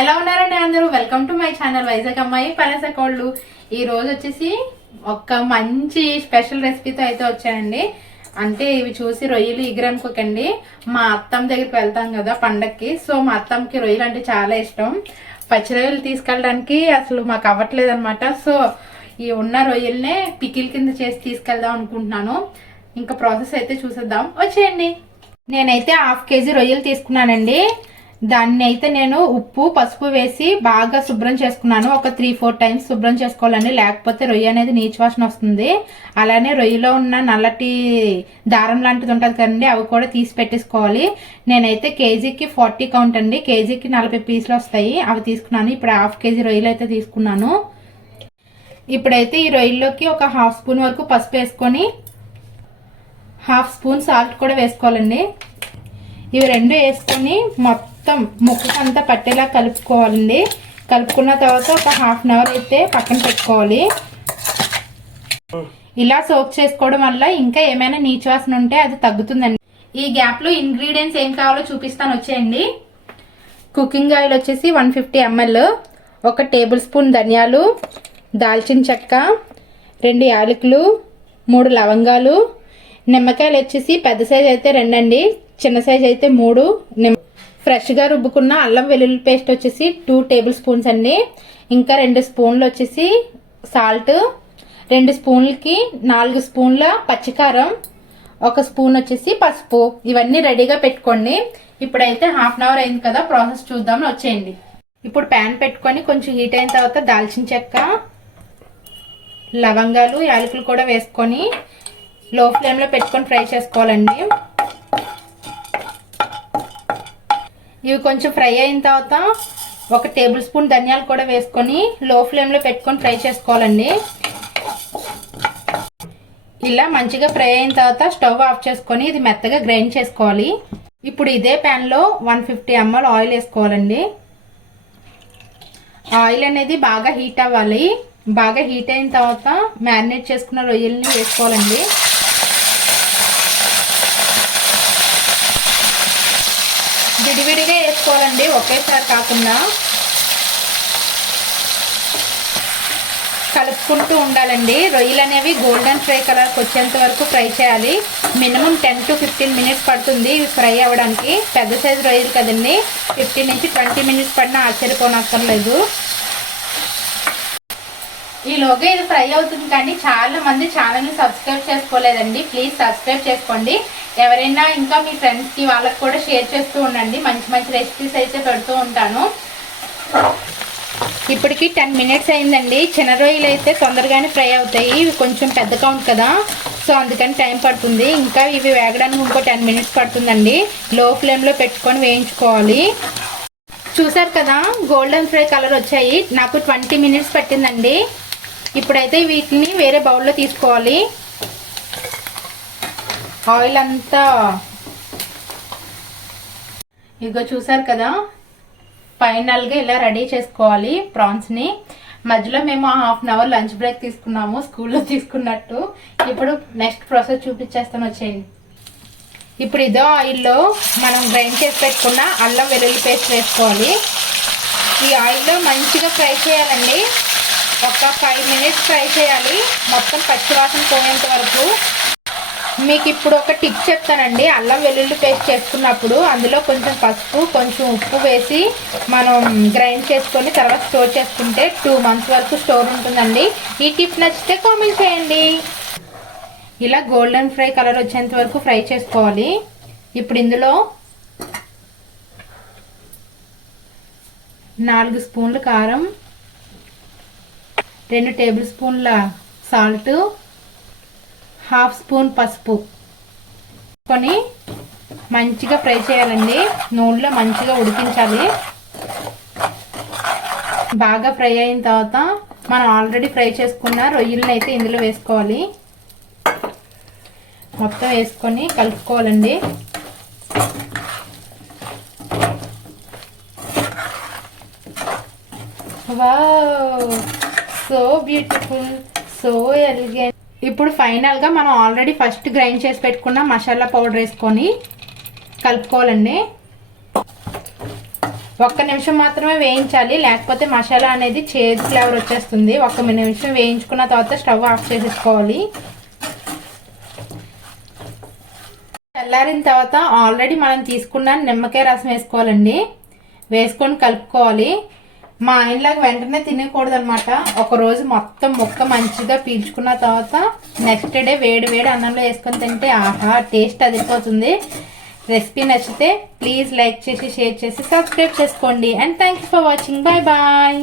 ఎలా ఉన్నారండి అందరూ? Welcome to my channel Vizag అమ్మాయి పనసకోళ్ళు ఈ రోజు వచ్చేసి ఒక మంచి స్పెషల్ రెసిపీతో అయితే వచ్చానండి. అంటే ఇవి చూసి రొయ్యలు ఎగిరనుకోకండి మా అత్తమ్మ దగ్గరికి వెళ్తాం కదా పండక్కి. సో మా అత్తమ్మకి రొయ్యలు అంటే చాలా ఇష్టం. పచ్చి రొయ్యలు తీసుకెళ్ళడానికి అసలు మాకు అవ్వట్లేదు అనమాట సో ఈ ఉన్న రొయ్యలనే పికిల్ కింద చేసి తీసుకెళ్దాం అనుకుంటున్నాను. ఇంకా ప్రాసెస్ అయితే చూసేద్దాం. వచ్చేయండి. నేనైతే హాఫ్ కేజీ రొయ్యలు తీసుకున్నానండి. దాన్ని అయితే నేను ఉప్పు పసుపు వేసి బాగా శుభ్రం చేసుకున్నాను. ఒక త్రీ ఫోర్ టైమ్స్ శుభ్రం చేసుకోవాలండి. లేకపోతే రొయ్య అనేది నీచు వాసన వస్తుంది. అలానే రొయ్యలో ఉన్న నల్లటి దారం లాంటిది ఉంటుంది కదండి అవి కూడా తీసి పెట్టేసుకోవాలి. నేనైతే కేజీకి ఫార్టీ కౌంట్ అండి. కేజీకి నలభై పీసులు వస్తాయి. అవి తీసుకున్నాను. ఇప్పుడు హాఫ్ కేజీ రొయ్యలు అయితే తీసుకున్నాను. ఇప్పుడైతే ఈ రొయ్యల్లోకి ఒక హాఫ్ స్పూన్ వరకు పసుపు వేసుకొని హాఫ్ స్పూన్ సాల్ట్ కూడా వేసుకోవాలండి. ఇవి రెండు వేసుకొని మొత్తం మొత్తం ముక్కకంతా పట్టేలా కలుపుకోవాలండి. కలుపుకున్న తర్వాత ఒక హాఫ్ అన్ అవర్ అయితే పక్కన పెట్టుకోవాలి. ఇలా సోక్ చేసుకోవడం వల్ల ఇంకా ఏమైనా నీచు వాసన ఉంటే అది తగ్గుతుందండి. ఈ గ్యాప్లో ఇంగ్రీడియంట్స్ ఏం కావాలో చూపిస్తాను వచ్చేయండి. కుకింగ్ ఆయిల్ వచ్చేసి వన్ ఫిఫ్టీ ఎంఎల్ ఒక టేబుల్ స్పూన్ ధనియాలు దాల్చిన చెక్క రెండు యాలకులు మూడు లవంగాలు నిమ్మకాయలు వచ్చేసి పెద్ద సైజ్ అయితే రెండండి చిన్న సైజ్ అయితే మూడు నిమ్మ ఫ్రెష్గా రుబ్బుకున్న అల్లం వెల్లుల్లి పేస్ట్ వచ్చేసి టూ టేబుల్ స్పూన్స్ అండి. ఇంకా రెండు స్పూన్లు వచ్చేసి సాల్ట్ రెండు స్పూన్లకి నాలుగు స్పూన్ల పచ్చికారం ఒక స్పూన్ వచ్చేసి పసుపు. ఇవన్నీ రెడీగా పెట్టుకోండి. ఇప్పుడైతే హాఫ్ అన్ అవర్ అయింది కదా ప్రాసెస్ చూద్దాం వచ్చేయండి. ఇప్పుడు ప్యాన్ పెట్టుకొని కొంచెం హీట్ అయిన తర్వాత దాల్చిన చెక్క లవంగాలు యాలకులు కూడా వేసుకొని లో ఫ్లేమ్లో పెట్టుకొని ఫ్రై చేసుకోవాలండి. ఇవి కొంచెం ఫ్రై అయిన తర్వాత ఒక టేబుల్ స్పూన్ ధనియాలు కూడా వేసుకొని లో ఫ్లేమ్లో పెట్టుకొని ఫ్రై చేసుకోవాలండి. ఇలా మంచిగా ఫ్రై అయిన తర్వాత స్టవ్ ఆఫ్ చేసుకొని ఇది మెత్తగా గ్రైండ్ చేసుకోవాలి. ఇప్పుడు ఇదే ప్యాన్లో వన్ ఫిఫ్టీ ఎంఎల్ ఆయిల్ వేసుకోవాలండి. ఆయిల్ అనేది బాగా హీట్ అవ్వాలి. బాగా హీట్ అయిన తర్వాత మ్యారినేట్ చేసుకున్న రొయ్యల్ని వేసుకోవాలండి. విడివిడిగా వేసుకోవాలండి. ఒకేసారి కాకుండా కలుపుకుంటూ ఉండాలండి. రొయ్యలు అనేవి గోల్డెన్ ఫ్రై కలర్కి వచ్చేంత వరకు ఫ్రై చేయాలి. Minimum ten to fifteen minutes పడుతుంది ఇవి ఫ్రై అవ్వడానికి. పెద్ద సైజు రొయ్యలు కదండి. ఫిఫ్టీన్ నుంచి ట్వంటీ మినిట్స్ పడినా ఆశ్చర్యపోనక్కర్లేదు. ఈలోగా ఇది ఫ్రై అవుతుంది కానీ చాలా మంది ఛానల్ని సబ్స్క్రైబ్ చేసుకోలేదండి. ప్లీజ్ సబ్స్క్రైబ్ చేసుకోండి. ఎవరైనా ఇంకా మీ ఫ్రెండ్స్కి వాళ్ళకి కూడా షేర్ చేస్తూ ఉండండి. మంచి మంచి రెసిపీస్ అయితే పెడుతూ ఉంటాను. ఇప్పటికి టెన్ మినిట్స్ అయిందండి. చిన్న రొయ్యలు అయితే తొందరగానే ఫ్రై అవుతాయి. ఇవి కొంచెం పెద్ద కౌంట్ కదా. సో అందుకని టైం పడుతుంది. ఇంకా ఇవి వేగడానికి ఇంకో టెన్ మినిట్స్ పడుతుందండి. లో ఫ్లేమ్లో పెట్టుకొని వేయించుకోవాలి. చూసారు కదా గోల్డెన్ ఫ్రై కలర్ వచ్చాయి. నాకు ట్వంటీ మినిట్స్ పట్టిందండి. ఇప్పుడైతే వీటిని వేరే బౌల్లో తీసుకోవాలి. ఆయిల్ అంతా ఇదిగో చూసారు కదా? ఫైనల్గా ఇలా రెడీ చేసుకోవాలి ప్రాన్స్ని. మధ్యలో మేము half an hour lunch break తీసుకున్నాము స్కూల్లో తీసుకున్నట్టు. ఇప్పుడు నెక్స్ట్ ప్రాసెస్ చూపించేస్తాను వచ్చేయండి. ఇప్పుడు ఇదో ఆయిల్లో మనం గ్రైండ్ చేసి పెట్టుకున్న అల్లం వెల్లుల్లి పేస్ట్ వేసుకోవాలి. ఈ ఆయిల్లో మంచిగా ఫ్రై చేయాలండి. ఒక ఫైవ్ మినిట్స్ ఫ్రై చేయాలి. మొత్తం పచ్చివాసన పోయేంత వరకు. మీకు ఇప్పుడు ఒక టిప్ చెప్తానండి. అల్లం వెల్లుల్లి పేస్ట్ చేసుకున్నప్పుడు అందులో కొంచెం పసుపు కొంచెం ఉప్పు వేసి మనం గ్రైండ్ చేసుకొని తర్వాత స్టోర్ చేసుకుంటే టూ మంత్స్ వరకు స్టోర్ ఉంటుందండి. ఈ టిప్ నచ్చితే కామెంట్ చేయండి. ఇలా గోల్డెన్ ఫ్రై కలర్ వచ్చేంత వరకు ఫ్రై చేసుకోవాలి. ఇప్పుడు ఇందులో నాలుగు స్పూన్లు కారం రెండు టేబుల్ స్పూన్ల సాల్ట్ హాఫ్ స్పూన్ పసుపు. కొని మంచిగా ఫ్రై చేయాలండి. నూనెలో మంచిగా ఉడికించాలి. బాగా ఫ్రై అయిన తర్వాత మనం ఆల్రెడీ ఫ్రై చేసుకున్న రొయ్యలను అయితే ఇందులో వేసుకోవాలి. మొత్తం వేసుకొని కలుపుకోవాలండి. Wow! So beautiful so elegant ఇప్పుడు ఫైనల్గా మనం ఆల్రెడీ ఫస్ట్ గ్రైండ్ చేసి పెట్టుకున్న మసాలా పౌడర్ వేసుకొని కలుపుకోవాలండి. ఒక్క నిమిషం మాత్రమే వేయించాలి లేకపోతే మసాలా అనేది చేదు ఫ్లేవర్ వచ్చేస్తుంది. ఒక్క నిమిషం వేయించుకున్న తర్వాత స్టవ్ ఆఫ్ చేసేసుకోవాలి. చల్లారిన తర్వాత ఆల్రెడీ మనం తీసుకున్న నిమ్మకాయ రసం వేసుకోవాలండి. వేసుకొని కలుపుకోవాలి. మా ఆయనలాగా వెంటనే తినకూడదు అనమాట ఒకరోజు మొత్తం ముక్క మంచిగా పీల్చుకున్న తర్వాత నెక్స్ట్ డే వేడి వేడి అన్నంలో వేసుకొని తింటే ఆహా టేస్ట్ అదిరిపోతుంది. రెసిపీ నచ్చితే ప్లీజ్ లైక్ చేసి షేర్ చేసి సబ్స్క్రైబ్ చేసుకోండి. And thank you for watching. Bye bye.